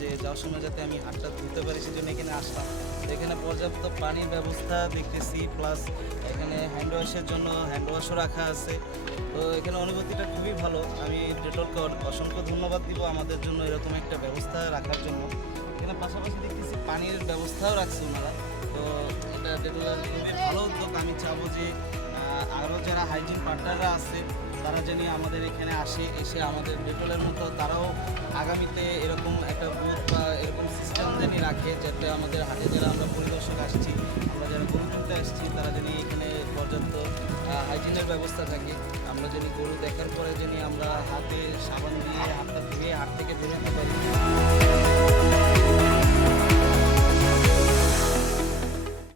যে যাওয়ার সময় যাতে আমি হাতটা ধুতে পারি, সেজন্য এখানে আসলাম। এখানে পর্যাপ্ত পানির ব্যবস্থা দেখতেছি প্লাস এখানে হ্যান্ড ওয়াশের জন্য হ্যান্ড ওয়াশও রাখা আছে। তো এখানে অনুভূতিটা খুবই ভালো। আমি ডেটলকে অসংখ্য ধন্যবাদ দিব আমাদের জন্য এরকম একটা ব্যবস্থা রাখার জন্য। এখানে পাশাপাশি দেখতেছি পানির ব্যবস্থাও রাখছে ওনারা। তো এটা ডেটলের খুবই ভালো উদ্যোগ। আমি চাবো যে আরও যারা হাইজিন পার্টনাররা আছে, তারা যেন আমাদের এখানে আসে, এসে আমাদের ডেটলের মতো তারাও আগামীতে এরকম একটা বুথ বা এরকম সিস্টেম যেন রাখে, যাতে আমাদের হাটে যারা আমরা পরিদর্শক আসছি, আমরা যারা গরু কিনতে আসছি, তারা যেন এখানে পর্যাপ্ত হাইজিনের ব্যবস্থা থাকে। আমরা যদি গরু দেখার পরে যেন আমরা হাতে সাবান দিয়ে হাতটা ধুয়ে হাট থেকে বেরোতে পারি